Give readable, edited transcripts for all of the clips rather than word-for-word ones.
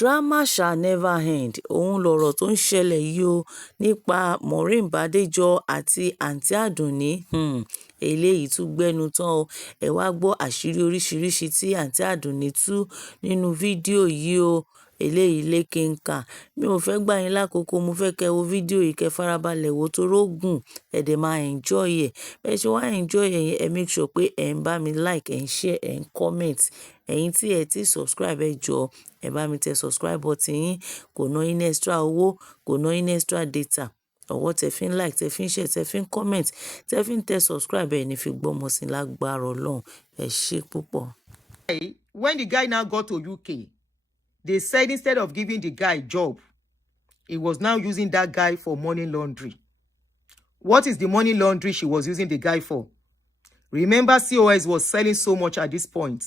Drama shall never end. Òun lọ̀rọ̀ tó ń ṣẹlẹ̀ yìí o nípa Maureen Badejo àti Àǹtí Àdùnní. Eléyìí tún gbẹnu tán o. Ẹ wá gbọ́ àṣírí oríṣiríṣi tí Àǹtí Àdùnní tú nínú fídíò yìí o. Eléyìí lékè ń kà. Mi ò fẹ́ gbà yín lákòókò, mo fẹ́ kẹ́ wo fídíò yìí kẹ́ farabalẹ̀ wo tó rógùn. Ẹ dẹ̀ máa enjoy ẹ̀. Bẹ́ẹ̀ ṣe wá enjoy ẹ̀ yẹn, ẹ make sure pé ẹ̀ ń bá mi like, ẹ̀ ń share, ẹ̀ ń comment. Ẹ̀yin tí ẹ ti subscribe ẹ jọ̀ọ́, ẹ bá mi tẹ subscribe button yín. Kò ná yín ní extra owó, kò ná yín ní extra data. Ọwọ́ tẹ fi ń like, tẹ fi ń share, tẹ fi ń comment, tẹ fi ń tẹ subscribe ẹ̀ ní fi gbọ́mọ sí lágbára Ọlọ́run. Ẹ ṣé púpọ̀. When the guy now got to UK, they said instead of giving the guy job, he was now using that guy for money laundry. What is the money laundry she was using the guy for? Remember, COS was selling so much at this point.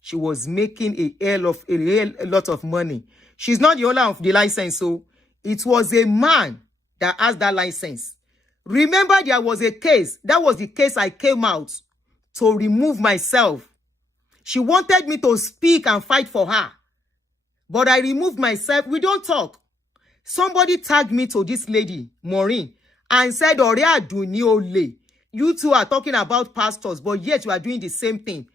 She was making a lot of money. She's not the owner of the license, so it was a man that has that license. Remember, there was a case. That was the case I came out to remove myself. She wanted me to speak and fight for her. But I removed myself. We don't talk. Somebody tagged me to this lady, Maureen, and said, "Ọ̀rẹ́ Àdùnní olè. You two are talking about pastors, but yet you are doing the same thing."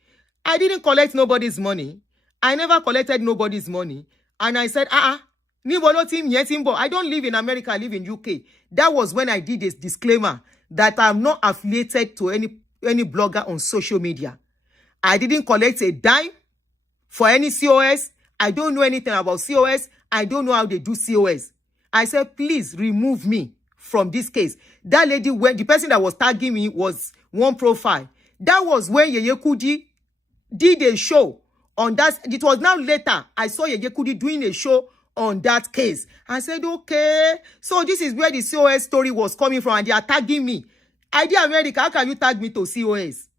I didn't collect nobody's money. I never collected nobody's money. And I said, níbo ló ti ń yẹn tí ń bọ̀. I don't live in America, I live in UK. That was when I did this disclaimer that I'm not affiliated to any blogger on social media. I didn't collect a dime for any COS. I don't know anything about COS. I don't know how they do COS. I said, please remove me from this case. That lady, when the person that was tagging me was one profile. That was when Yeye Kudi did a show on that. It was now later I saw Yeye Kudi doing a show on that case. I said, okay, so this is where the COS story was coming from, and they are tagging me. Idea America, how can you tag me to COS?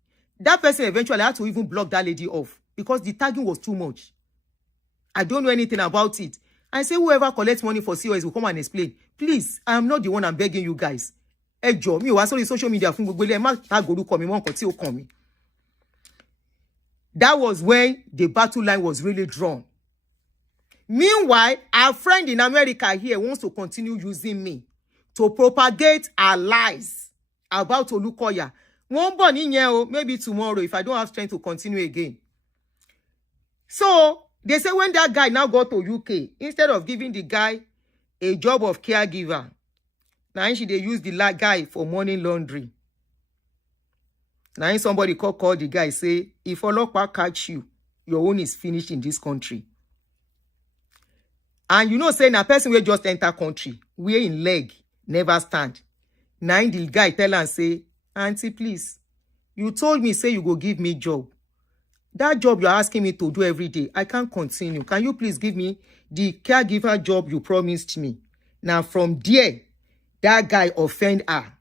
That person eventually had to even block that lady off because the tagging was too much. I don't know anything about it. I say whoever collects money for COS will come and explain. Please, I am not the one I'm begging you guys. Ẹ jọ̀ọ́, mi ò wá sórí social media fún gbogbo ilé, ẹ má tag orúkọ mi mọ́ nǹkan tí ó kàn mí. That was when the battle line was really drawn. Meanwhile, our friend in America here wants to continue using me to propagate our lies about Olukoya. Wọ́n bọ̀ níyẹn o, maybe tomorrow if I don't have strength to continue again. So, they say when that guy now got to UK, instead of giving the guy a job of caregiver, now they use the guy for money laundry. Now somebody call the guy, say, if Olopa catch you, your own is finished in this country. And you know, say, a person will just enter country, we in leg, never stand. Now the guy tell and say, auntie, please, you told me, say, you go give me job. That job you're asking me to do every day, I can't continue. Can you please give me the caregiver job you promised me? Now, from there, that guy offend her.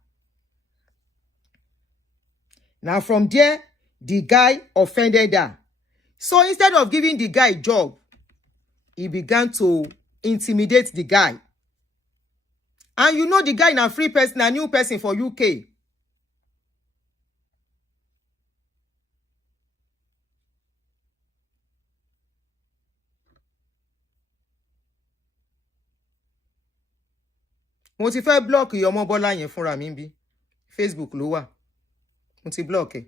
Now, from there, the guy offended her. So, instead of giving the guy a job, he began to intimidate the guy. And you know the guy is a free person, a new person for UK. Mo ti fẹ́ block Ọmọ Bọ́lá yẹn fúnra mi bí. Facebook ló wà. Mo ti block ẹ.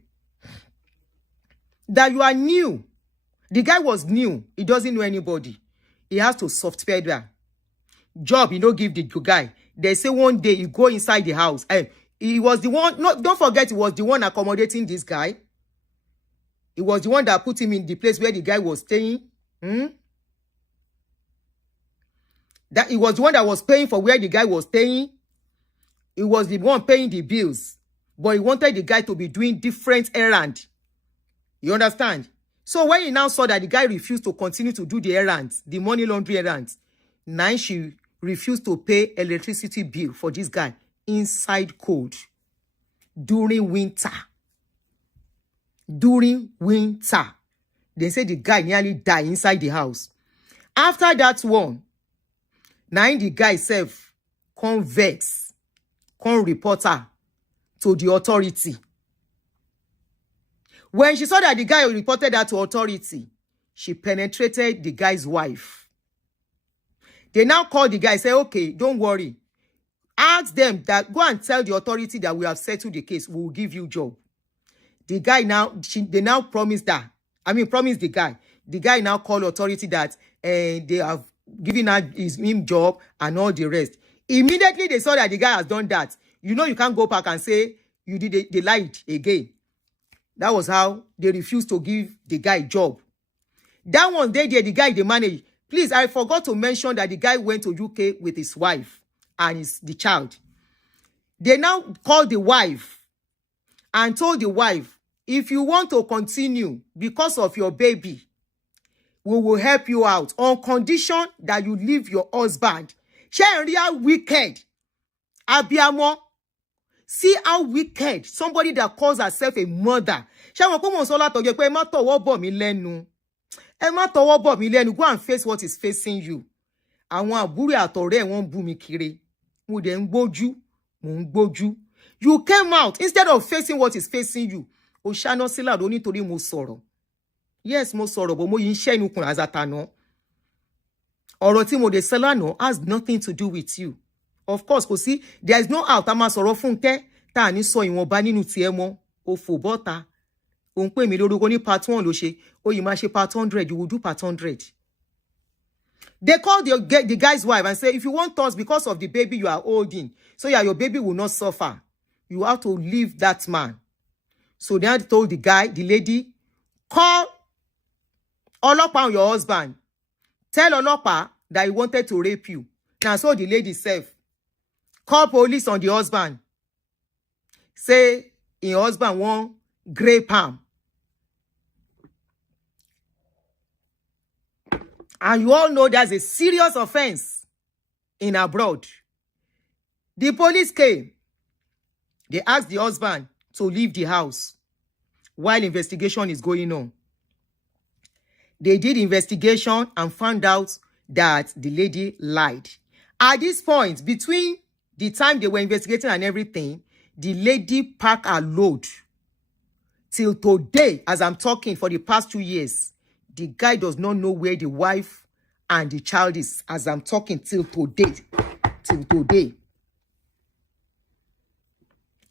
That you are new. The guy was new. He doesn't know anybody. He has to soft pedal. Job, you don't give the guy. They say one day you go inside the house. He was the one, no, don't forget, he was the one accommodating this guy. He was the one that put him in the place where the guy was staying. That he was the one that was paying for where the guy was staying. He was the one paying the bills. But he wanted the guy to be doing different errands. You understand? So when he now saw that the guy refused to continue to do the errands, the money laundry errands, now she refused to pay electricity bill for this guy inside cold during winter. During winter. They say the guy nearly died inside the house. After that one, now the guy self convex, report her to the authority. When she saw that the guy reported that to authority, she penetrated the guy's wife. They now call the guy, say, okay, don't worry. Ask them that, go and tell the authority that we have settled the case. We will give you job. The guy now, they now promised that. Promised the guy. The guy now called authority that they have given him job and all the rest. Immediately they saw that the guy has done that. You know, you can't go back and say you did they lied again. That was how they refused to give the guy job. That one day, the guy they managed. Please, I forgot to mention that the guy went to UK with his wife and the child. They now called the wife and told the wife, if you want to continue because of your baby, we will help you out on condition that you leave your husband. How wicked. Abiamo. See how wicked somebody that calls herself a mother. Go and face what is facing you. Àwọn àbúrò àtọ̀rẹ́ wọ́n bú mi kiri. Mo dẹ̀ ń gbójú. You came out instead of facing what is facing you. O ṣáná sílà ló nítorí mo sọ̀rọ̀. Yes, mo sọ̀rọ̀, but mo yìí ń ṣẹ́ inú kun àzàtànà. Ọ̀rọ̀ tí mo dẹ̀ sọ lánàá has nothing to do with you. Of course, kò sí, there is no out. A máa sọ̀rọ̀ Fúnkẹ́ tá à ní sọ ìwọ̀nba nínú tiẹ̀ mọ́. O fò bọ́ta. O ń pè mí lórúkọ ní part 1 ló ṣe. O yìí máa ṣe part 100. You will do part 100. They called the guy's wife and say, if you want us because of the baby you are holding, so your baby will not suffer, you have to leave that man. So they had told the lady, call Olopa on your husband. Tell Olopa that he wanted to rape you. And so the lady said, call police on the husband. Say, your husband won't grape him. And you all know that's a serious offense in abroad. The police came. They asked the husband to leave the house while investigation is going on. They did investigation and found out that the lady lied. At this point, between the time they were investigating and everything, the lady packed her load. Till today, as I'm talking, for the past 2 years, the guy does not know where the wife and the child is, as I'm talking, till today. Till today.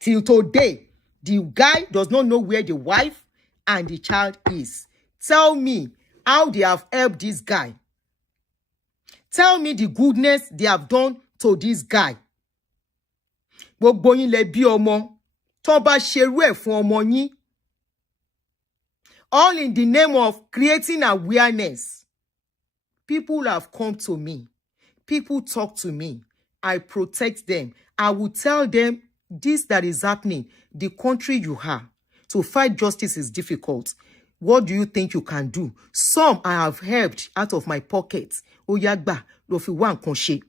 Till today, the guy does not know where the wife and the child is. Tell me how they have helped this guy. Tell me the goodness they have done to this guy. Gbogbo yín lẹ bí ọmọ, tó bá ṣerú ẹ̀ fún ọmọ yín. All in the name of creating awareness. People have come to me. People talk to me. I protect them. I will tell them this that is happening. The country you are. To fight justice is difficult. What do you think you can do? Some I have helped out of my pockets. Oyagba, lo fi wá nǹkan ṣe.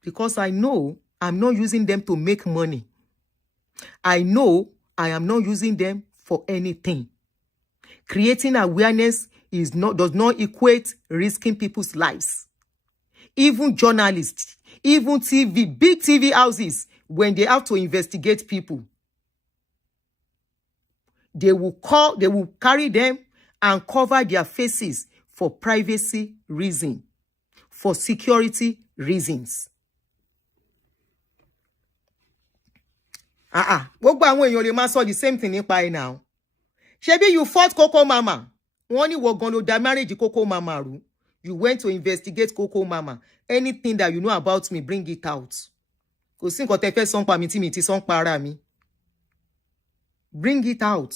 Because I know I'm not using them to make money. I know I am not using them for anything. Creating awareness does not equate risking people's lives. Even journalists, even big TV houses, when they have to investigate people, they will carry them and cover their faces for privacy reasons, for security reasons. Gbogbo àwọn èèyàn lè máa sọ the same thing nípa ẹ now. Ṣebí you fought Coco Mama. Wọ́n ní wọ́n gan ló dá marriage Coco Mama rú. You went to investigate Coco Mama. Anything that you know about me, bring it out. Kò sí nǹkan tẹ́ fẹ́ sọ pa mi tí mi ti sọ pa ara mi. Bring it out.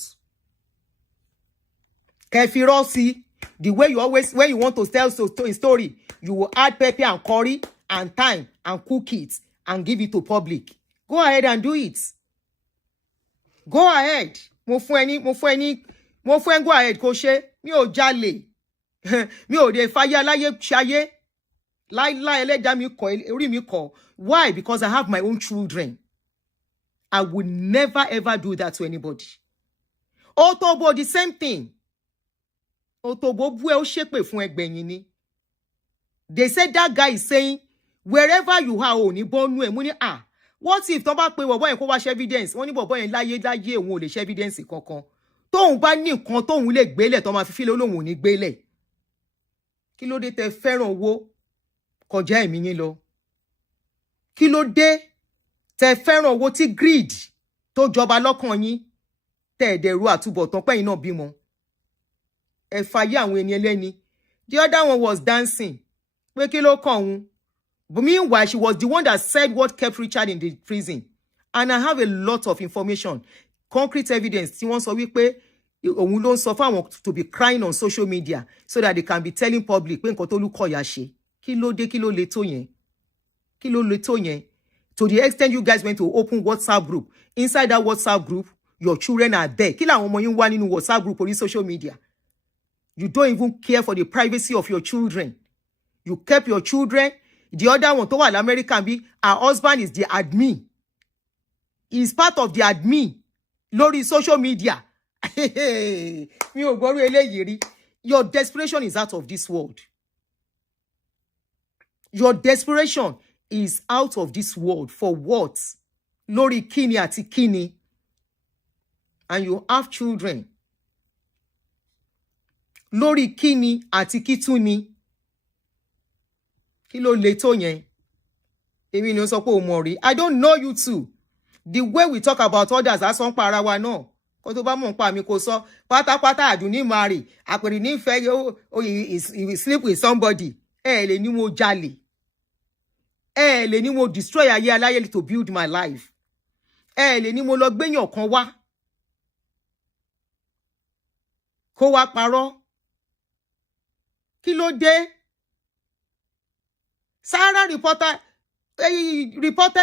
Kẹfì the way you always, when you want to tell a story, you will add pepper and curry and thyme and cook it and give it to public. Go ahead and do it. Go ahead. Mo fún go ahead kó ṣe. Mi ò jalè. Mi ò dé fàyè láyé ṣayé. Láíláí ẹlẹ́dàá mi kọ̀, orí mi kọ̀. Why? Because I have my own children. I would never ever do that to anybody. Otobo, the same thing. Otobo bu ẹ ó ṣépè fún ẹgbẹ̀yìn ni. They said that guy is saying, wherever you are, ó ní bọ́nú ẹ̀. Mo ní, what if tó bá pe bọ̀bọ́ yẹn kó wá ṣe evidence? Wọ́n ní bọ̀bọ́ yẹn láyé òun ò lè ṣe evidence kankan. Tóun bá ní nǹkan tóun lè gbélẹ̀ tó máa fi fílẹ̀ olóhùn ò ní gbélẹ̀. Kí ló dé tẹ́ fẹ́ràn owó? kọjá ẹ̀mí yín lọ. Kí ló dé tẹ́ fẹ́ràn owó tí greed tó jọba lọ́kàn yín, tẹ́ ẹ̀dẹ̀rú àtúbọ̀tán pẹ́yìn náà bímọ. Ẹ fàyè àwọn ẹni ẹlẹ́ni. The other one was dancing. Pé kí ló kàn òun? But meanwhile, she was the one that said what kept Richard in the prison. And I have a lot of information, concrete evidence. Tí wọ́n sọ wípé òun ló ń sọ fáwọn to be crying on social media so that they can be telling public pé nǹkan tó Olúkọ̀yà ṣe. Kí ló dé, kí ló le tó yẹn? Kí ló le tó yẹn? To the extent you guys went to open WhatsApp group. Inside that WhatsApp group, your children are there. Kí làwọn ọmọ yín wá nínú WhatsApp group or social media? You don't even care for the privacy of your children. You kept your children. The other one, tó wà l'America bí, her husband is the admin. He is part of the admin lórí social media. Mi ò gbọ́rú eléyìí rí. Your desperation is out of this world. Your desperation is out of this world. For what? Lórí kíni àti kíni. And you have children. Lórí kíni àti kítúni. Kí ló le tó yẹn? Èmi ni ó sọ pé o mọ̀ rí. I don't know you too. The way we talk about others, asán pa ara wa náà. Kó tó bá mọ̀ pa mi kó sọ, pátápátá Àdùnní marry. Àpèrè nífẹ̀ẹ́ he will sleep with somebody. Lè ní mo jalè. Lè ní mo destroy ayé aláyé to build my life. Lè ní mo lọ gbéyàn kan wá. Kó wá parọ́. Kí ló dé? Sarah reported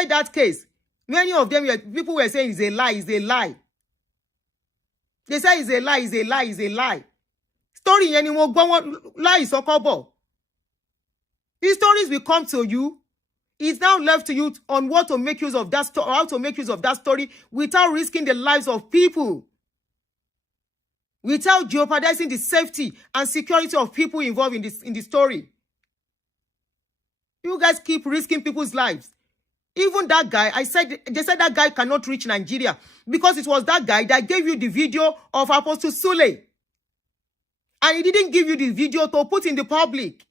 that case. Many of them, people were saying it's a lie, it's a lie. They say it's a lie, it's a lie, it's a lie. Story yẹn ni mo gbọ́ wọn lie sọ́kọ́bọ̀. These stories will come to you. It's now left to you on what to make use of that story, how to make use of that story without risking the lives of people. Without jeopardizing the safety and security of people involved in the story. You guys keep risking people's lives. Even that guy, they said that guy cannot reach Nigeria because it was that guy that gave you the video of Apostle Sule. And he didn't give you the video to put in the public.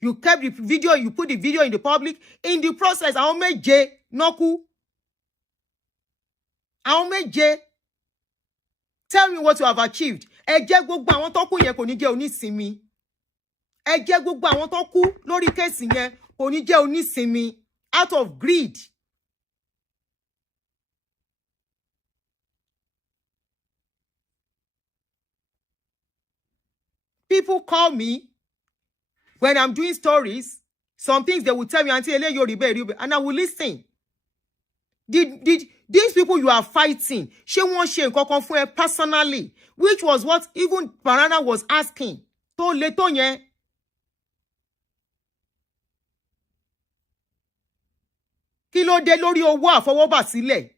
You kept the video, you put the video in the public. In the process, àwọn méje nọ́kú. Àwọn méje. Tell me what you have achieved. Ẹ jẹ́ gbogbo àwọn tó kú yẹn kò ní jẹ́ onísinmi. Ẹ jẹ́ gbogbo àwọn tó kú lórí kéèsì yẹn kò ní jẹ́ onísinmi. Out of greed. People call me when I'm doing stories. Some things they will tell me, Auntie Ele Yoruba, and I will listen. Did these people you are fighting, ṣé wọ́n ṣe nǹkan kan fún ẹ personally, which was what even Banana was asking. Tó le tó yẹn. Kí ló dé lórí owó àfọwọ́bà sílẹ̀?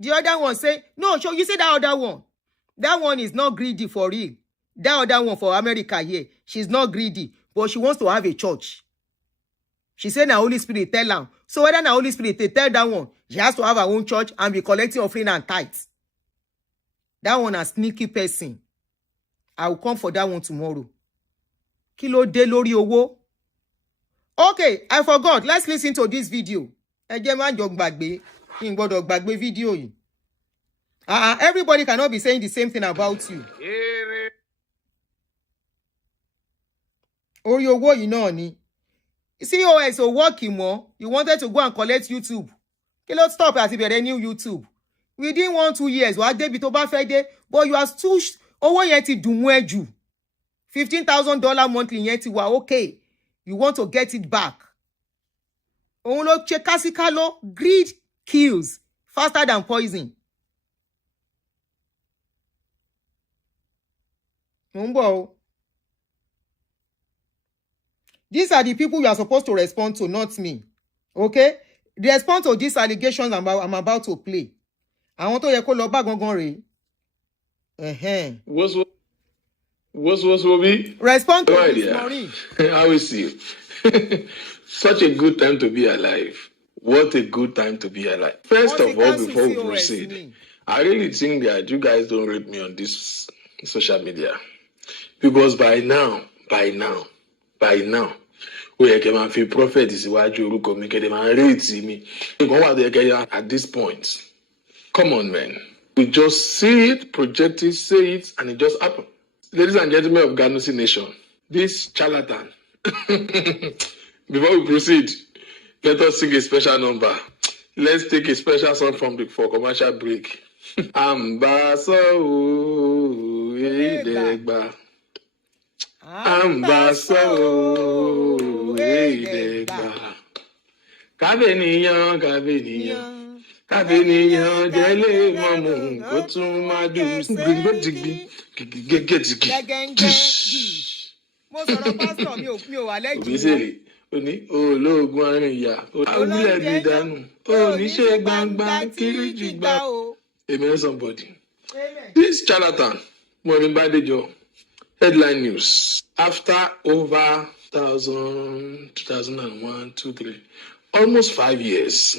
The other one say, no, so you say that other one. That one is not greedy for real. That other one for America here, she's not greedy, but she wants to have a church. She said, na Holy Spirit tell her. So whether na Holy Spirit they tell that one, she has to have her own church and be collecting offering and tithes. That one a sneaky person. I will come for that one tomorrow. Kí ló dé lórí owó? Okay, I forgot. Let's listen to this video. Ẹ jẹ́ má jọ gbàgbé, n gbọ́dọ̀ gbàgbé video yìí. Everybody cannot be saying the same thing about you. Orí owó yìí náà ni. COS ò work mọ́. You wanted to go and collect YouTube. Kí ló stop àti bẹ̀rẹ̀ new YouTube. Within 1-2 years, wàá débi tó bá fẹ́ dé, but you are too owó yẹn ti dùn mọ́ ẹ jù. $15,000 monthly yẹn ti wà okay. You want to get it back. Òun ló ṣe kásíkálọ́, greed kills faster than poison. These are the people you are supposed to respond to, not me. Okay? Respond to these allegations I'm about to play. Àwọn tó yẹ kó lọ bá gangan rèé. What's Obi? Respond to this, Maureen. How is you? Such a good time to be alive. What a good time to be alive. First of all, before we proceed, I really think that you guys don't rate me on this social media. Because by now, ó yẹ kẹ́ máa fi prophet síwájú orúkọ mi kẹ́ dẹ̀ máa rate mi. Nǹkan wà tó yẹ kẹ́ at this point. Come on, man. We just see it, project it, say it, and it just happened. Ladies and gentlemen of Ganusi Nation, this charlatan. Before we proceed, let us sing a special number. Let's take a special song for commercial break. Ambaso Edegba. Ambaso Edegba. Kabeniyan. Kabeniyan jele mamu kotun madu mo sọ̀rọ̀ pásítọ̀ mi ò wà lẹ́jìn. Òbísèrè ó ní olóògùn àrùn ìyá àwùlẹ̀ bí dànù oníṣẹ́ gbangba kiri jìgbà o. Amen somebody. Amen. This charlatan, Maureen Badejo, headline news. After over 2001, 2, 3, almost 5 years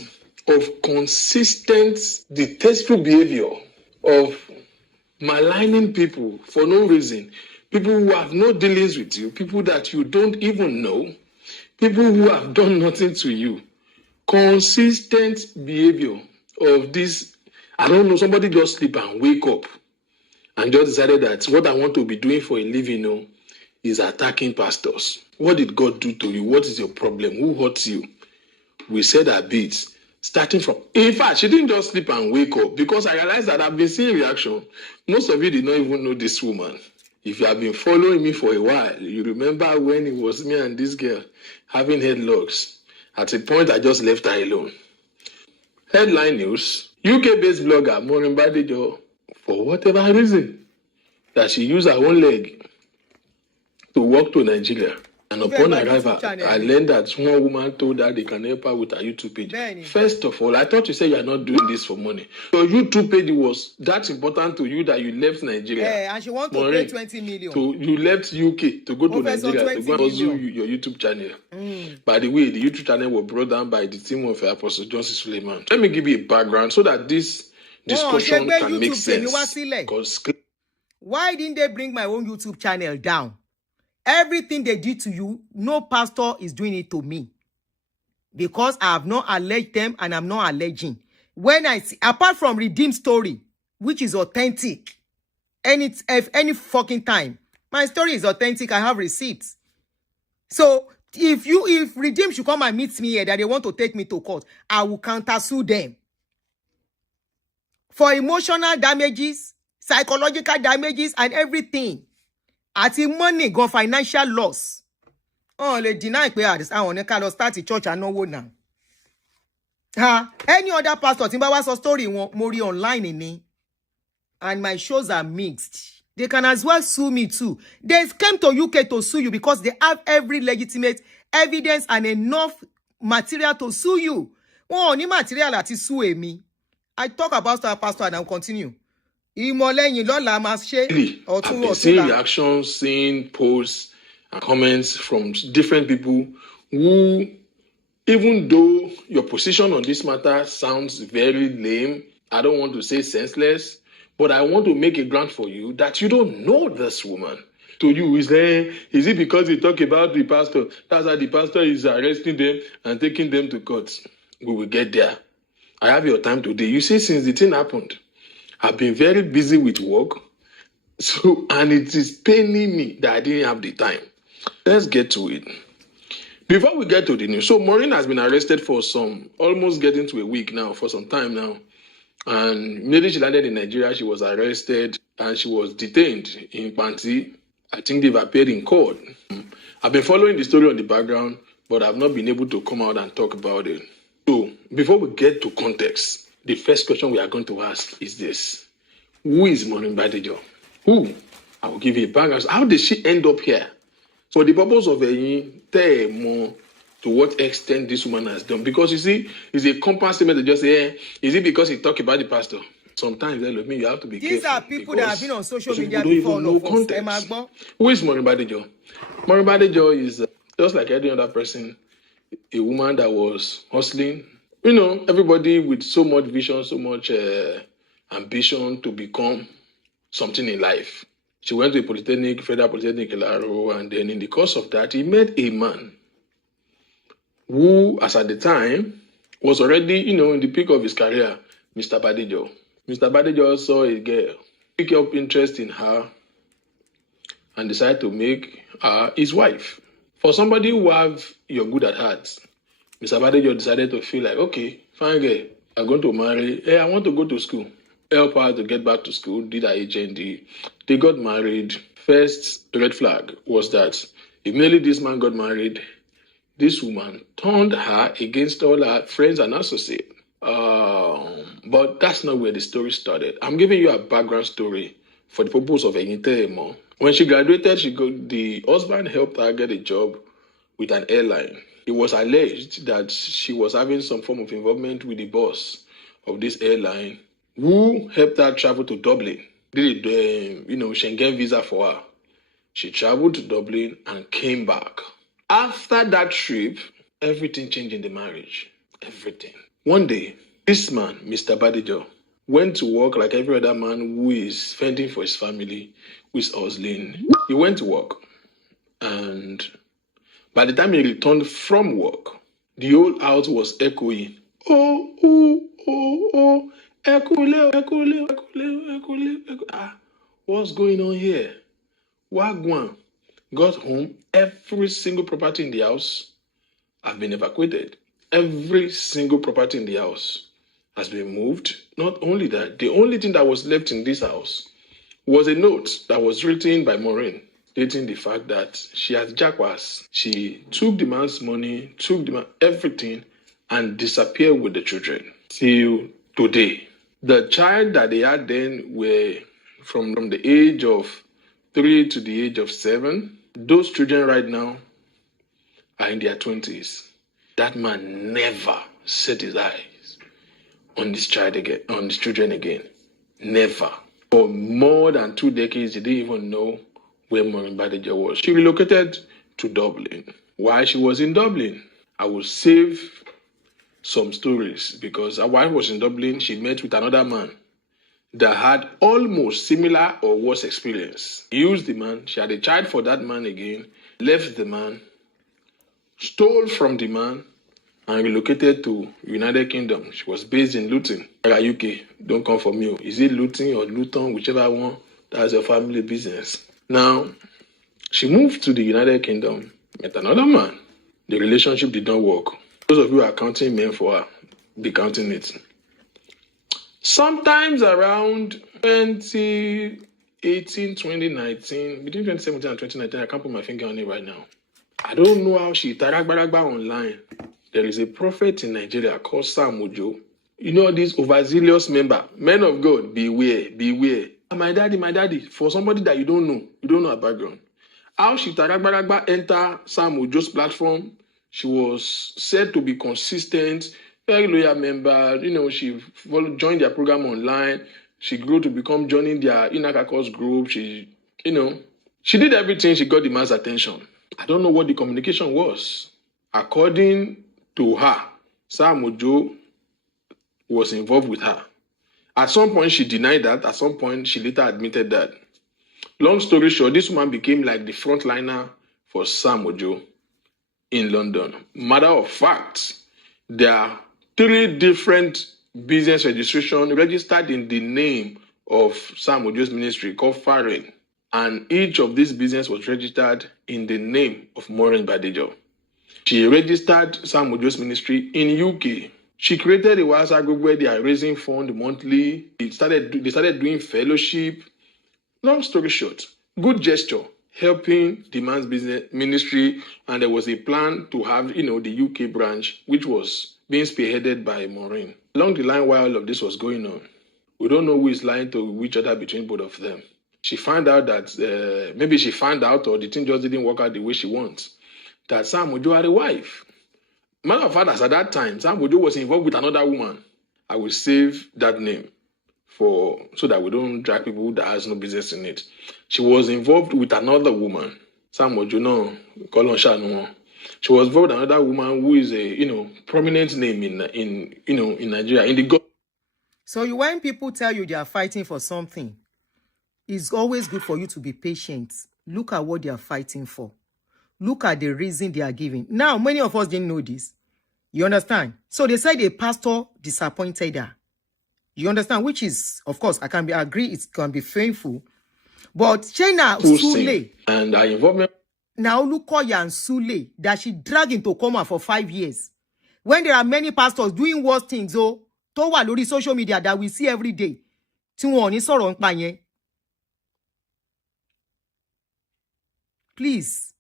of consistent distasteful behavior, of maligning people for no reason, people who have no dealings with you, people that you don't even know, people who have done nothing to you. Consistent behavior of this, I don't know, somebody just sleep and wake up and just decided that what I want to be doing for a living is attacking pastors. What did God do to you? What is your problem? Who hurts you? We said our bits. Starting from, in fact, she didn't just sleep and wake up because I realized that I've been seeing reaction. Most of you did not even know this woman. If you have been following me for a while, you remember when it was me and this girl having headlocks. At a point, I just left her alone. Headline news, UK-based blogger Maureen Badejo, for whatever reason, that she used her own leg to walk to Nigeria. And upon arrival, I learned that one woman told her they can help her with her YouTube page. First of all, I thought you said you are not doing this for money. So YouTube page was that important to you that you left Nigeria. Yeah, and she wants to pay 20 million. So you left UK to go to Nigeria to go and pursue your YouTube channel. By the way, the YouTube channel was brought down by the team of Apostle Johnson Suleiman. Let me give you a background so that this discussion can make sense. Why didn't they bring my own YouTube channel down? Everything they did to you, no pastor is doing it to me. Because I have not alleged them and I'm not alleging. When I see, apart from Redeemed story, which is authentic, any fucking time, my story is authentic, I have receipts. So, if Redeemed should come and meet me here that they want to take me to court, I will countersue them. For emotional damages, psychological damages, and everything. Àti money go financial loss. Oh, they deny pé àwọn ní ká lọ start the church and no now. Any other pastor tí bá wá sọ story wọn mo rí online ni. And my shows are mixed. They can as well sue me too. They came to UK to sue you because they have every legitimate evidence and enough material to sue you. Wọ́n ò ní material àti sue èmi. I talk about our pastor and I'll continue. I've been seeing reactions, seeing posts and comments from different people who, even though your position on this matter sounds very lame, I don't want to say senseless, but I want to make a grant for you that you don't know this woman. To you, is it because you talk about the pastor? That's why the pastor is arresting them and taking them to court. We will get there. I have your time today. You see, since the thing happened, I've been very busy with work, and it is paining me that I didn't have the time. Let's get to it. Before we get to the news, so Maureen has been arrested for almost getting to a week now, for some time now. And immediately she landed in Nigeria, she was arrested and she was detained in Panti. I think they've appeared in court. I've been following the story on the background, but I've not been able to come out and talk about it. So before we get to context, the first question we are going to ask is this. Who is Maureen Badejo? Who? I will give you a background. How did she end up here? For the purpose of tell more to what extent this woman has done. Because you see, it's a compass statement to just say, is it because he talked about the pastor? Sometimes, you have to be careful. These are people that have been on social media before. Who is Maureen Badejo? Maureen Badejo is just like any other person, a woman that was hustling. Everybody with so much vision, so much ambition to become something in life. She went to a polytechnic, Federal Polytechnic, Ilaro, and then in the course of that, he met a man who, as at the time, was already, in the peak of his career, Mr. Badejo. Mr. Badejo saw a girl, pick up interest in her, and decided to make her his wife. For somebody who have your good at heart, Mr. Badejo decided to feel like, okay, fine girl, I'm going to marry. Hey, I want to go to school. Help her to get back to school, did her HND. They got married. First red flag was that immediately this man got married, this woman turned her against all her friends and associates. But that's not where the story started. I'm giving you a background story for the purpose of Enyite. When she graduated, the husband helped her get a job with an airline. It was alleged that she was having some form of involvement with the boss of this airline, who helped her travel to Dublin. Did Schengen visa for her. She traveled to Dublin and came back. After that trip, everything changed in the marriage. Everything. One day, this man, Mr. Badejo, went to work like every other man who is fending for his family, who is hustling. He went to work, and by the time he returned from work, the whole house was echoing. Echo. What's going on here? Wagwan. Got home, every single property in the house have been evacuated. Every single property in the house has been moved. Not only that, the only thing that was left in this house was a note that was written by Maureen, stating the fact that she had jackwass. She took the man's money, took the man everything, and disappeared with the children till today. The child that they had then were from the age of 3 to the age of 7. Those children right now are in their 20s. That man never set his eyes on this child again, on these children again. Never. For more than 2 decades, he didn't even know where Maureen Badejo was. She relocated to Dublin. While she was in Dublin, I will save some stories, because while she was in Dublin, she met with another man that had almost similar or worse experience. He used the man, she had a child for that man again, left the man, stole from the man, and relocated to United Kingdom. She was based in Luton, UK. Don't come for me. Is it Luton or Luton, whichever one? That's your family business. Now, she moved to the United Kingdom, met another man. The relationship did not work. Those of you who are counting men for her, be counting it. Sometimes around 2018, 2019, between 2017 and 2019, I can't put my finger on it right now. I don't know how she taragbaragba online. There is a prophet in Nigeria called Sam Ojo. You know this overzealous member. Men of God, beware, beware. My daddy, for somebody that you don't know her background. How she taragbaragba enter Sam Ojo's platform. She was said to be consistent, very loyal member. She joined their program online. She grew to become joining their Inaka course group. She did everything. She got the man's attention. I don't know what the communication was. According to her, Sam Ojo was involved with her. At some point, she denied that. At some point, she later admitted that. Long story short, this woman became like the frontliner for Sam Ojo in London. Matter of fact, there are 3 different business registrations registered in the name of Sam Ojo's ministry called Faring. And each of these businesses was registered in the name of Maureen Badejo. She registered Sam Ojo's ministry in UK. She created a WhatsApp group where they are raising funds monthly. They started doing fellowship. Long story short, good gesture, helping the man's business ministry, and there was a plan to have, the UK branch, which was being spearheaded by Maureen. Along the line, while all of this was going on, we don't know who is lying to each other between both of them. She found out that, maybe she found out, or the thing just didn't work out the way she wants, that Sam Ojo had a wife. Matter of fact, as at that time, Sam Ojo was involved with another woman. I will save that name so that we don't drag people that has no business in it. She was involved with another woman. Sam Ojo, no, she was involved with another woman who is a prominent name in Nigeria. So when people tell you they are fighting for something, it's always good for you to be patient. Look at what they are fighting for. Look at the reason they are giving. Now, many of us didn't know this. You understand? So they said a pastor disappointed her. You understand? Which is, of course, I agree it can be painful. But China Sule and our involvement now Lukoya and Sule that she dragged into coma for 5 years. When there are many pastors doing worse things, to wà lórí social media that we see every day. Tí wọn ò ní sọ̀rọ̀ nípa yẹn. Please,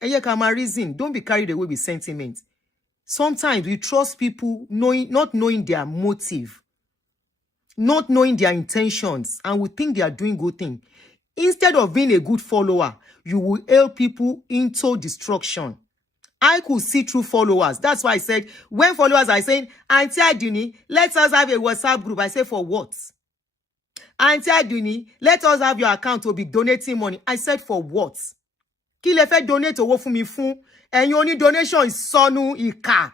reason. Don't be carried away with sentiment. Sometimes we trust people not knowing their motive, not knowing their intentions, and we think they are doing good things. Instead of being a good follower, you will help people into destruction. I could see through followers. That's why I said, when followers are saying, Auntie Aduni, let us have a WhatsApp group. I say, for what? Auntie Aduni, let us have your account to be donating money. I said, for what? Kí lẹ fẹ́ donate owó fún mi fún? Ẹ̀yin oní donation ìsọnù ìkà.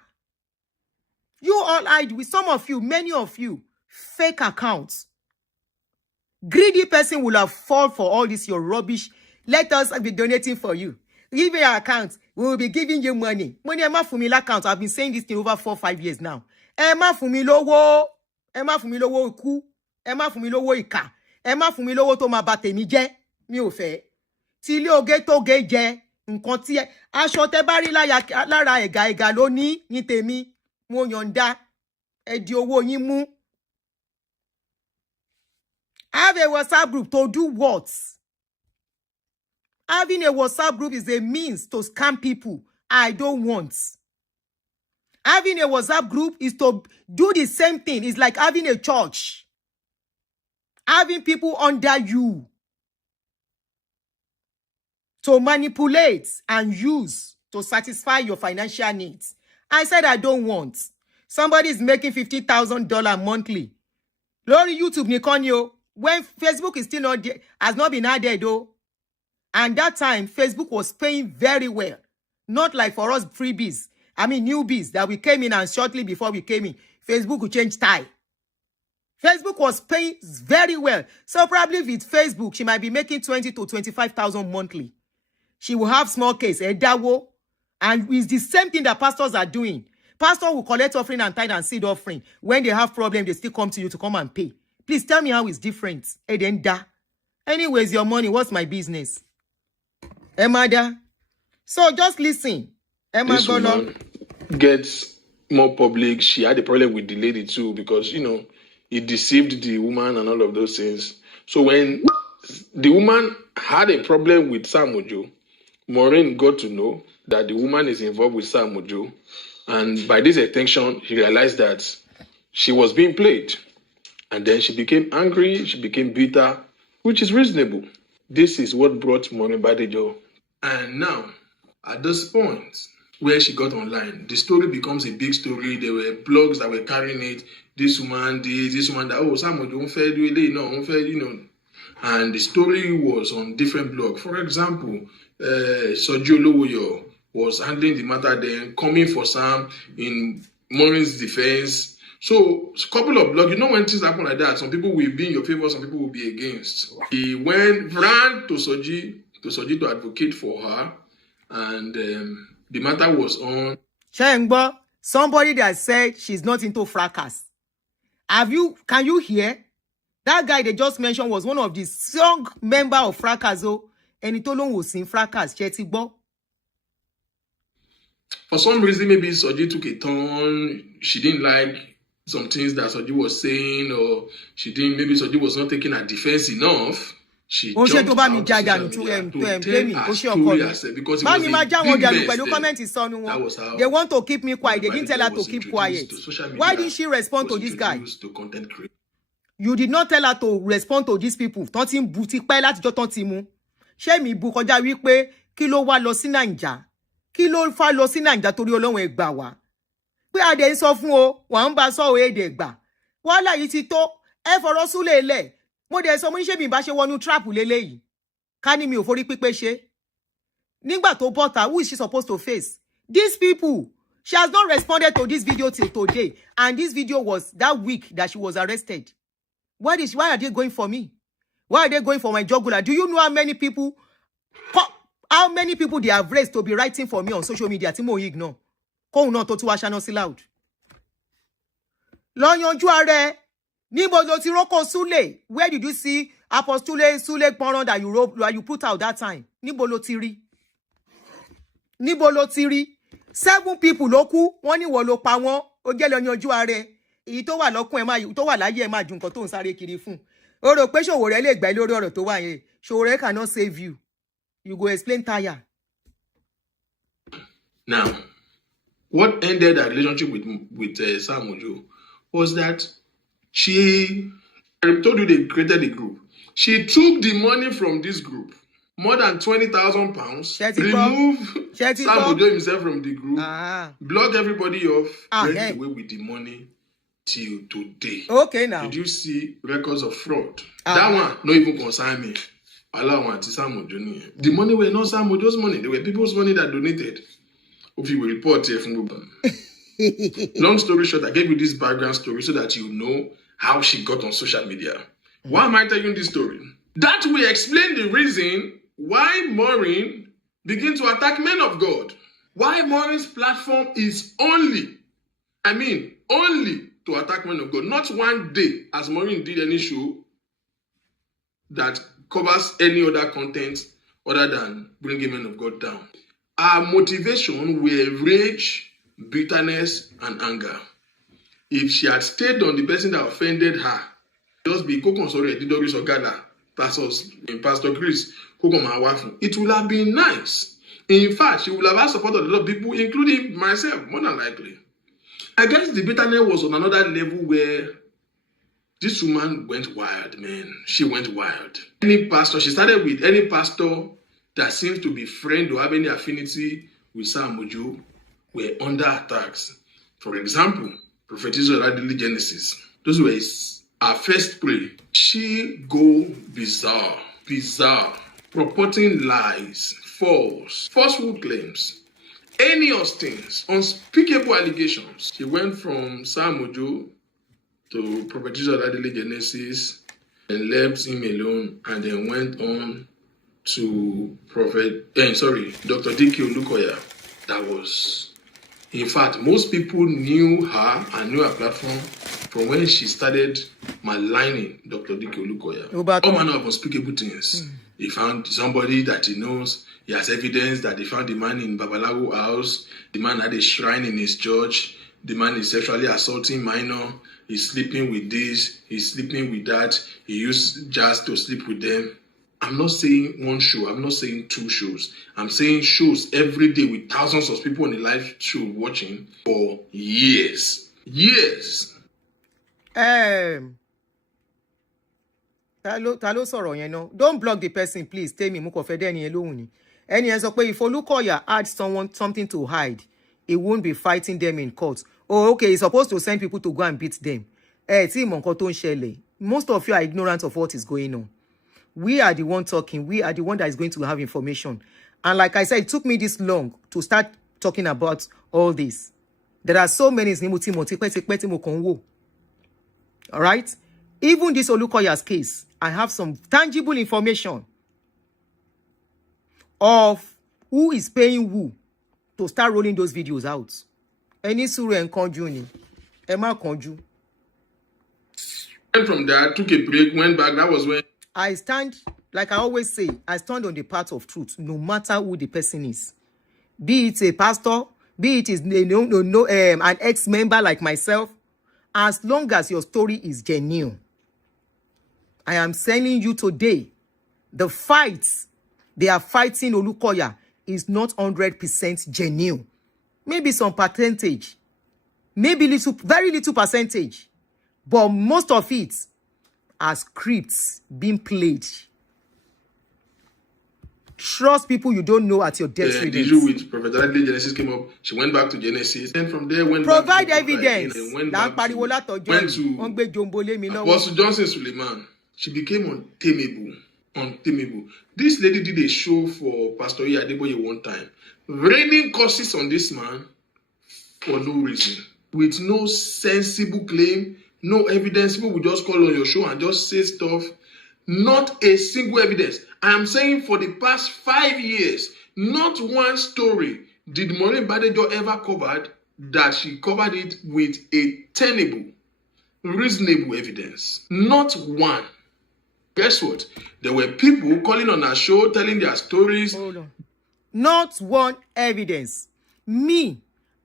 You all hide with some of you, many of you, fake accounts. Greedy person will have fallen for all this your rubbish. Let us be donating for you. Give me your account. We will be giving you money. Money, Emma Fumila account. I've been saying this thing over 4 or 5 years now. Emma Fumilowo. Emma Fumilowo iku. Emma Fumilowo ìkà. Emma Fumilowo tó máa bà tèmi jẹ́. Mi ò fẹ́. Tí ilé oge tó ge jẹ. Nǹkan tí aṣọ tẹ́ bá rí lára ẹ̀gà ló ní tèmi. Mo yọ̀ǹda. Ẹ di owó yín mú. Have a WhatsApp group to do what? Having a WhatsApp group is a means to scam people. I don't want. Having a WhatsApp group is to do the same thing. It's like having a church. Having people under you to manipulate and use to satisfy your financial needs. I said I don't want. Somebody is making $50,000 monthly. Lórí YouTube nìkan ni o. When Facebook is still not there, has not been added though. And that time, Facebook was paying very well. Not like for us freebies. I mean newbies that we came in and shortly before we came in, Facebook would change style. Facebook was paying very well. So probably with Facebook, she might be making 20 to 25,000 monthly. She will have small case, edawo. And it's the same thing that pastors are doing. Pastor will collect offering and tithe and seed offering. When they have problem, they still come to you to come and pay. Please tell me how it's different. Edenda. Anyways, your money, what's my business? Emada. So just listen. Emma this woman gets more public. She had a problem with the lady too because, it deceived the woman and all of those things. So when the woman had a problem with Sam Ojo, Maureen got to know that the woman is involved with Sam Ojo. And by this extension, she realized that she was being played. And then she became angry, she became bitter, which is reasonable. This is what brought Maureen Badejo. And now, at this point, where she got online, the story becomes a big story. There were blogs that were carrying it. This woman this woman that, Sam Ojo, and the story was on different blogs. For example, Sojo Lowoyo was handling the matter then, coming for Sam in Maureen's defense. So, a couple of blogs, when things happen like that, some people will be in your favor, some people will be against. He ran to Soji to advocate for her, and the matter was on. Shengbo, somebody that said she's not into fracas. Can you hear? That guy they just mentioned was one of the strong member of fracas, and he told him was in fracas. For some reason, maybe Soji took a turn. She didn't like some things that Soji was saying, or maybe Soji was not taking her defense enough. She jumped out to tell her story herself because it was a big mess. They want to keep me quiet. They didn't tell her to keep quiet. Why didn't she respond to this guy? You did not tell her to respond to these people. Ṣé mi bu kọjá wípé kí ló wá lọ sí Naija? Kí ló fà lọ sí Naija torí Ọlọ́run ẹ gbà wá? Pé ade ń sọ fún o, wà ń bá sọ o èdè gbà. Wàhálà yìí ti tó, ẹ fọ̀rọ̀ súlẹ̀ lẹ̀. Mo dẹ̀ sọ mo ní ṣé mi bá ṣe wọnú trap lélẹ́yìí. Ká ní mi ò forí pípé ṣe. Nígbà tó bọ́ta, who is she supposed to face? These people. She has not responded to this video till today. And this video was that week that she was arrested. Why are they going for me? Why are they going for my jugular? Do you know how many people they have raised to be writing for me on social media? Timo ignore. kóhun náà tó tún wá ṣáná sí loud. Lọ yanjú ara ẹ. Níbo lo ti roko Sule? Where did you see Apostle Sule Pọ́nrán that you put out that time? Níbo lo ti rí? Níbo lo ti rí? 7 people ló kú, wọ́n ní wọ́n ló pa wọ́n, ó jẹ́ lọ yanjú ara ẹ. Èyí tó wà lọ́kùn ẹ máa tó wà láyé ẹ máa ju nǹkan tó ń sáré kiri fún. Ó rò pé Sowore lè gbà lórí ọ̀rọ̀ tó wà yẹn. Sowore cannot save you. You go explain tire. Now, what ended her relationship with Sam Ojo was that I told you they created a group. She took the money from this group, more than £20,000, remove Sam Ojo himself from the group, block everybody off, went away with the money till today. Okay, now. Did you see records of fraud? That one, not even concern me. Allah want Sam Ojo. The money were not Sam Ojo's money. They were people's money that donated. If you will report here from long story short, I gave you this background story so that you know how she got on social media. Why am I telling you this story? That will explain the reason why Maureen began to attack men of God. Why Maureen's platform is only to attack men of God. Not one day as Maureen did any show that covers any other content other than bringing men of God down. Our motivation were rage, bitterness, and anger. If she had stayed on the person that offended her, just be Kokonsori Edidoris Ogada, Pastor Chris, it would have been nice. In fact, she would have had support of a lot of people, including myself, more than likely. I guess the bitterness was on another level where this woman went wild, man. She went wild. She started with any pastor that seems to be friend or have any affinity with Sam Ojo were under attacks. For example, Prophetess Radley Genesis. Those were our first prey. She go bizarre, purporting lies, falsehood claims, heinous things, unspeakable allegations. She went from Sam Ojo to Prophetess Radley Genesis and left him alone, and then went on to Dr. D.K. Olukoya. That was, in fact, most people knew her and knew her platform from when she started maligning Dr. D.K. Olukoya. All manner of unspeakable things. He found somebody that he knows. He has evidence that they found the man in Babalawo house. The man had a shrine in his church. The man is sexually assaulting minor. He's sleeping with this. He's sleeping with that. He used jazz to sleep with them. I'm not saying one show. I'm not saying 2 shows. I'm saying shows every day with thousands of people on the live show watching for years. Years. Ta ló sọ̀rọ̀ yẹn náà? Don't block the person, please. Tell me, mo kàn fẹ́ dé ẹni yẹn lóhùn ni. Ẹni yẹn sọ pé if Olukoya had something to hide, he won't be fighting them in court. Oh, okay, he's supposed to send people to go and beat them. Tí ìmọ̀ nǹkan tó ń ṣẹlẹ̀. Most of you are ignorant of what is going on. We are the one talking. We are the one that is going to have information. And like I said, it took me this long to start talking about all this. There are so many. All right? Even this Olukoya's case, I have some tangible information of who is paying who to start rolling those videos out. Any suru and conju ni. Emma conju. And from there, took a break, went back. That was when I stand, like I always say, I stand on the path of truth, no matter who the person is. Be it a pastor, be it is an ex-member like myself, as long as your story is genuine. I am telling you today, the fights they are fighting Olukoya is not 100% genuine. Maybe some percentage, maybe very little percentage, but most of it are scripts being played. Trust people you don't know at your death the issue with Prophet Radley Genesis came up. She went back to Genesis, and from there went provide back to evidence. Went to Apostle Johnson Suleiman. She became untamable. This lady did a show for Pastor Adeboye one time, raining curses on this man for no reason, with no sensible claim, no evidence. People will just call on your show and just say stuff. Not a single evidence. I am saying for the past 5 years, not one story did Maureen Badejo ever covered that she covered it with a tenable, reasonable evidence. Not one. Guess what? There were people calling on her show, telling their stories. Hold on. Not one evidence. Me,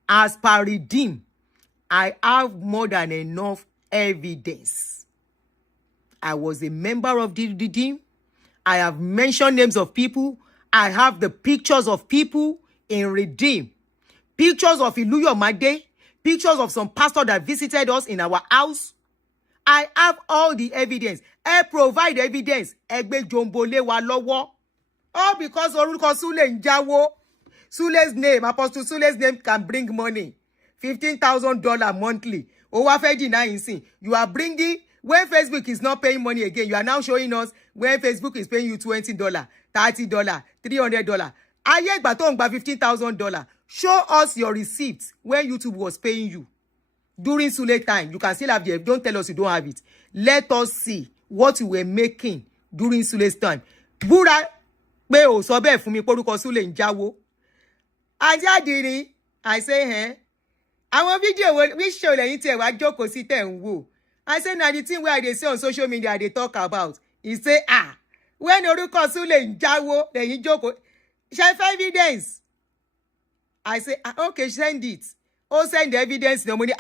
as per Redeem, I have more than enough evidence. I was a member of the Redeem. I have mentioned names of people. I have the pictures of people in Redeem. Pictures of Iluyomade. Pictures of some pastor that visited us in our house. I have all the evidence. I provide evidence. Egbe jombole wa lọ́wọ́. All because orúkọ Sule ń jáwó. Sule's name, Apostle Sule's name can bring money. $15,000 monthly. O wá fẹ́ deny insìn. You are bringing, when Facebook is not paying money again, you are now showing us when Facebook is paying you $20, $30, $300. Ayé ìgbà tó ń gba $15,000. Show us your receipts when YouTube was paying you. During Sule time, you can still have the, don't tell us you don't have it. Let us see what you were making during Sule's time. Búra pé o sọ bẹ́ẹ̀ fún mi porúkọ Sule ń jáwó. Ajádìrín, I say, àwọn fídíò which show lẹ́yìn tí ẹ wá jókòó sí tẹ̀ ń wò. I say na the thing wey I dey say on social media they talk about. He say, when orúkọ Sule ń jáwó lẹ́yìn jókòó. Ṣé fẹ́ evidence? I say, okay, send it. Oh, send the evidence. No money.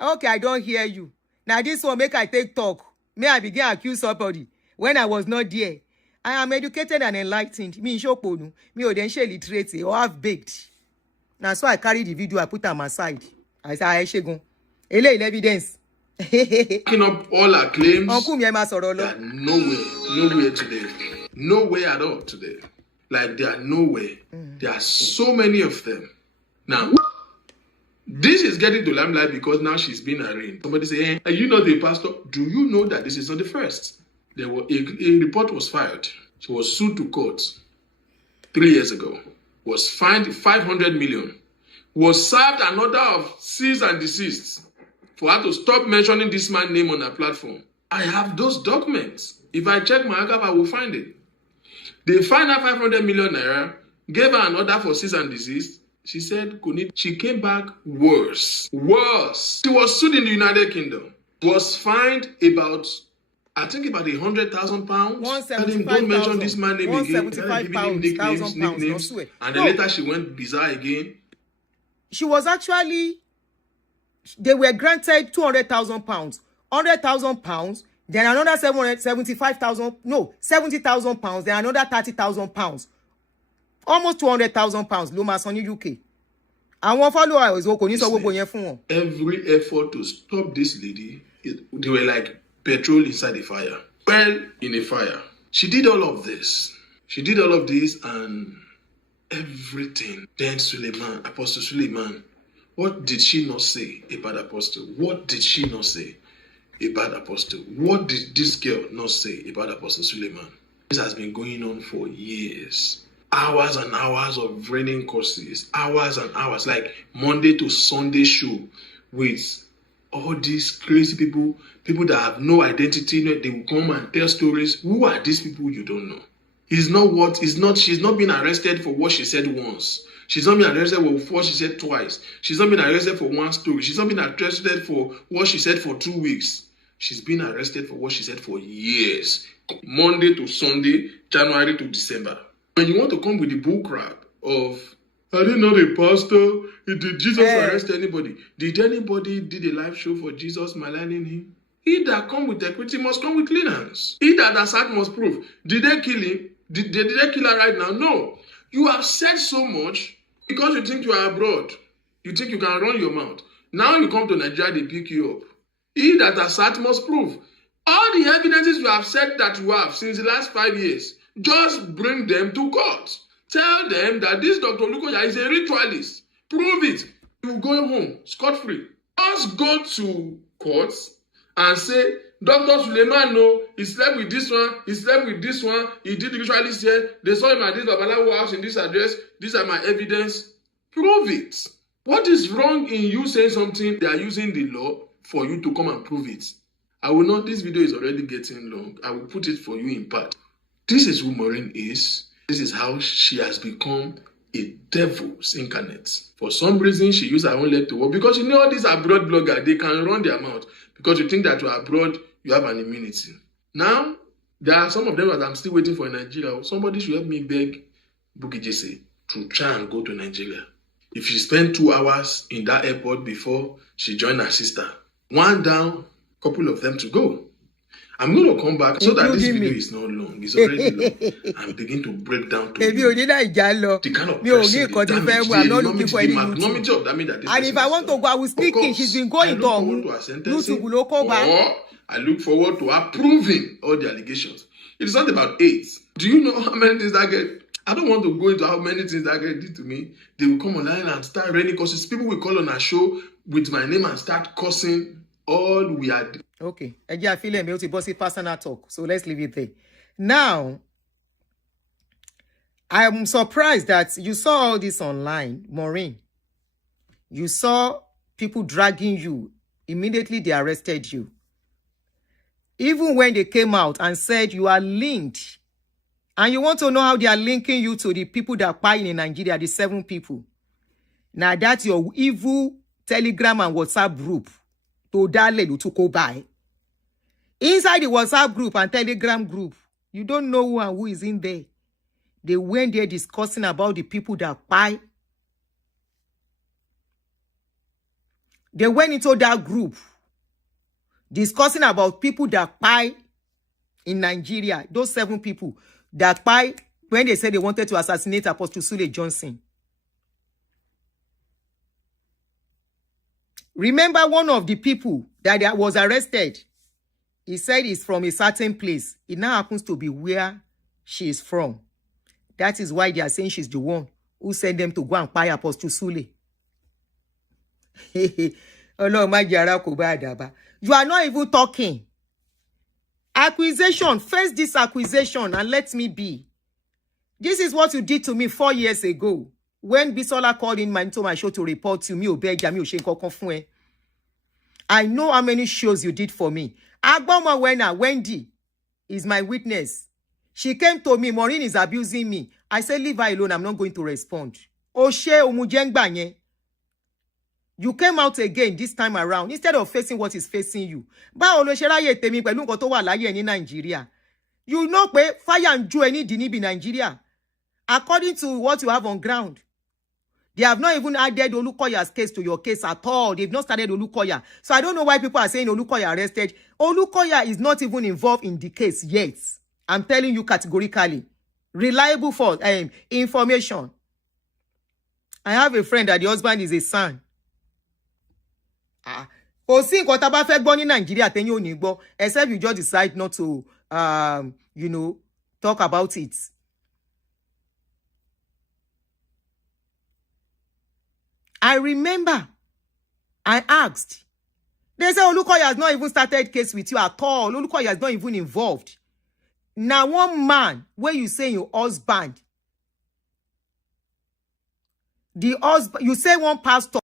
Okay, I don't hear you. Now this one make I take talk. May I begin accuse somebody when I was not there. I am educated and enlightened. Me shoponu. Me odenshe literate or half baked. Now so I carry the video, I put am aside. I say, I shegun. Ele evidence. Backing up all our claims. Uncle mi ma sọ̀rọ̀ lọ. They are nowhere today. Nowhere at all today. Like they are nowhere. There are so many of them. Now, this is getting to limelight because now she's been arraigned. Somebody say, hey, are you not a pastor? Do you know that this is not the first? There were a report was filed. She was sued to court 3 years ago. Was fined 500 million. Was served an order of cease and desist for her to stop mentioning this man's name on her platform. I have those documents. If I check my archive, I will find it. They fined her 500 million naira, gave her an order for cease and desist. She said, she came back worse. Worse. She was sued in the United Kingdom. Was fined about, I think about £100,000. Don't mention this man's name again. Nicknames. And then later she went bizarre again. She was actually, they were granted £200,000, £100,000. Then another 70,000 pounds. Then another 30,000 pounds. Almost 200,000 pounds. Ló máa san ní UK. Àwọn followers kò ní sọ gbogbo yẹn fún wọn. Every effort to stop this lady, they were like petrol inside a fire. Well, in a fire. She did all of this. And everything. Then Suleiman, Apostle Suleiman, what did she not say about Apostle? What did she not say about Apostle? What did this girl not say about Apostle Suleiman? This has been going on for years. Hours and hours of raining courses. Hours and hours. Like Monday to Sunday show with all these crazy people that have no identity. They will come and tell stories. Who are these people you don't know? She's not been arrested for what she said once. She's not been arrested for what she said twice. She's not been arrested for one story. She's not been arrested for what she said for 2 weeks. She's been arrested for what she said for years. Monday to Sunday, January to December. When you want to come with the bull crap of, I didn't know the pastor, did Jesus arrest anybody? Did anybody did a live show for Jesus maligning him? He that come with equity must come with clean hands. He that assault must prove. Did they kill him? Did they kill her right now? No. You have said so much because you think you are abroad. You think you can run your mouth. Now you come to Nigeria, they pick you up. He that assault must prove. All the evidences you have said that you have since the last 5 years, just bring them to court. Tell them that this Dr. Lukoya is a ritualist. Prove it. You go home scot-free. Just go to courts and say, Dr. Suleiman, no, he slept with this one, he slept with this one, he did the ritualist here, they saw him at this Babalawo house in this address, these are my evidence. Prove it. What is wrong in you saying something? They are using the law for you to come and prove it. I will not, this video is already getting long. I will put it for you in part. This is who Maureen is. This is how she has become a devil's incarnate. For some reason, she used her own leg to work because you know all these abroad bloggers, they can run their mouth because you think that you're abroad, you have an immunity. Now, there are some of them that I'm still waiting for in Nigeria. Somebody should help me beg Badejo'S to try and go to Nigeria. If she spent 2 hours in that airport before she joined her sister, one down, couple of them to go. I'm going to come back so that this video is not long. It's already long. I'm beginning to break down to you the kind of person, the magnanimity of damage that this and if I want to go, I will speak in. She's been going to YouTube, or I look forward to her proving all the allegations. It's not about AIDS. Do you know how many things that get? I don't want to go into how many things that get did to me. They will come online and start raining curses. People will call on our show with my name and start cursing. All we are. Okay, I feel like to bossy personal talk. So let's leave it there. Now, I'm surprised that you saw all this online, Maureen. You saw people dragging you. Immediately they arrested you. Even when they came out and said you are linked, and you want to know how they are linking you to the people that are buying in Nigeria, the 7 people. Now that's your evil Telegram and WhatsApp group. To go by. Inside the WhatsApp group and Telegram group, you don't know who and who is in there. They went there discussing about the people that buy. They went into that group discussing about people that buy in Nigeria. Those 7 people that buy when they said they wanted to assassinate Apostle Sule Johnson. Remember one of the people that was arrested, he said he's from a certain place. It now happens to be where she is from. That is why they are saying she's the one who sent them to go and buy Apostle Sule. You are not even talking. Accusation, face this accusation and let me be. This is what you did to me 4 years ago. When Bisola called into my show to report to me, I know how many shows you did for me. Agboma Wendy is my witness. She came to me, Maureen is abusing me. I said, leave her alone, I'm not going to respond. You came out again this time around, instead of facing what is facing you. You know, fire and Joe any dinibi Nigeria. According to what you have on ground, they have not even added Olukoya's case to your case at all. They've not started Olukoya. So I don't know why people are saying Olukoya arrested. Olukoya is not even involved in the case yet. I'm telling you categorically. Reliable for information. I have a friend that the husband is a son. Except you just decide not to, talk about it. I remember I asked. They said, Olukoya has not even started case with you at all. Olukoya is not even involved. Now, one man, where you say your husband, you say one pastor,